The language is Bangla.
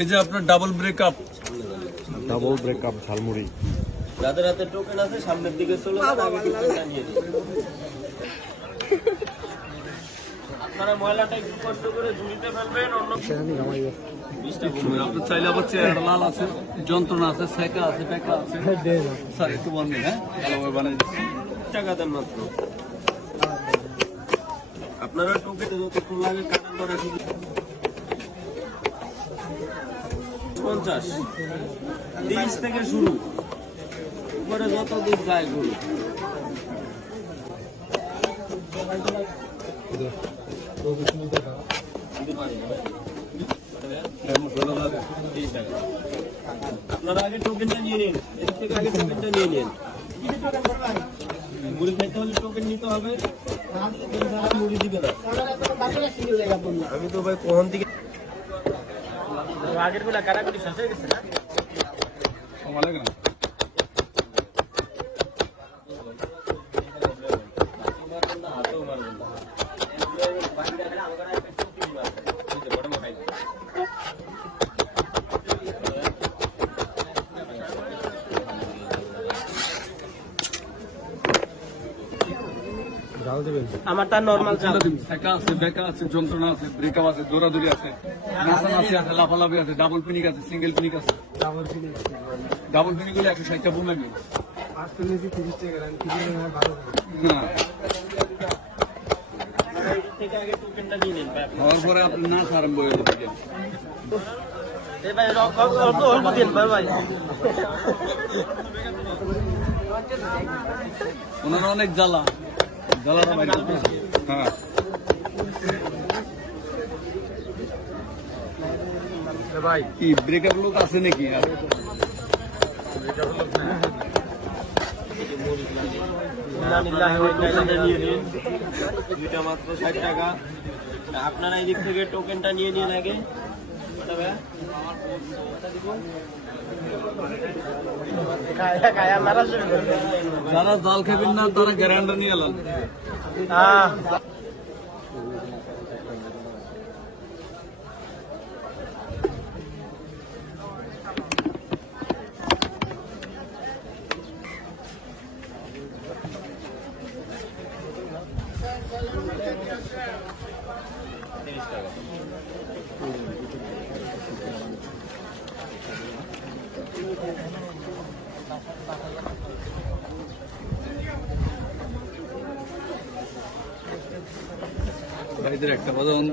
এই যে আপনার ডাবল ব্রেকআপ ঝালমুড়ি। যাদের হাতে টোকেন আছে সামনের দিকে চলে যান, আগে টোকেনটা নিয়ে নিন। আপনারা ময়লাটা একটু কষ্ট করে ঝুড়িতে ফেলবেন। অন্য 20টা ঘুরবেন। আপনার চাইলে আবার চেয়ার লাল আছে, যন্ত্রণা আছে, সেকা আছে, পেকা আছে। স্যার একটু বলবেন, হ্যাঁ ভালোভাবে বানিয়ে দিচ্ছি। টাকা দেন মাত্র। আপনারা টোকেনে যতক্ষণ লাগে কাটার করা শুরু। 50, 30 থেকে শুরু, উপরে যত দূর যায় গরু। আপনারা আগে টোকেনটা নিয়ে নিন, এর থেকে আগে টোকেনটা নিয়ে নিন। মুড়ি খাইতে হলে টোকেন নিতে হবে, মুড়ি দিবে না। আমি তো ভাই কোন দিকে আগের বেলা কারাকুটি শেষ হয়ে গেছে না? সময় লাগে না। আমার তার নরমাল চাল সেকা আছে, বেকা আছে, যন্ত্রণা আছে, ব্রেকআপ আছে, দৌড়াদৌড়ি আছে, নাচানাচি আছে, লাফালাফি আছে, ডাবল পিনিক আছে, সিঙ্গেল পিনিক আছে। ডাবল পিনিক হলে 160টা বোন লাগবে। না থেকে আগে টোকেনটা নিয়ে নিন। হওয়ার পরে আপনি নাচ আরম্ভ হয়ে যাবে। ভাই অল্প অল্প দিন ভাই। ওনারা অনেক জ্বালা হ্যাঁ। ভাই কি ব্রেকআপ লোক আছে নাকি? দুইটা মাত্র 60 টাকা। আপনারা এই দিক থেকে টোকেনটা নিয়ে নিন আগে। যারা জাল খাবেন না তারা গ্যারান্টি নিয়ে এলেন। ভাইদের একটা বাদন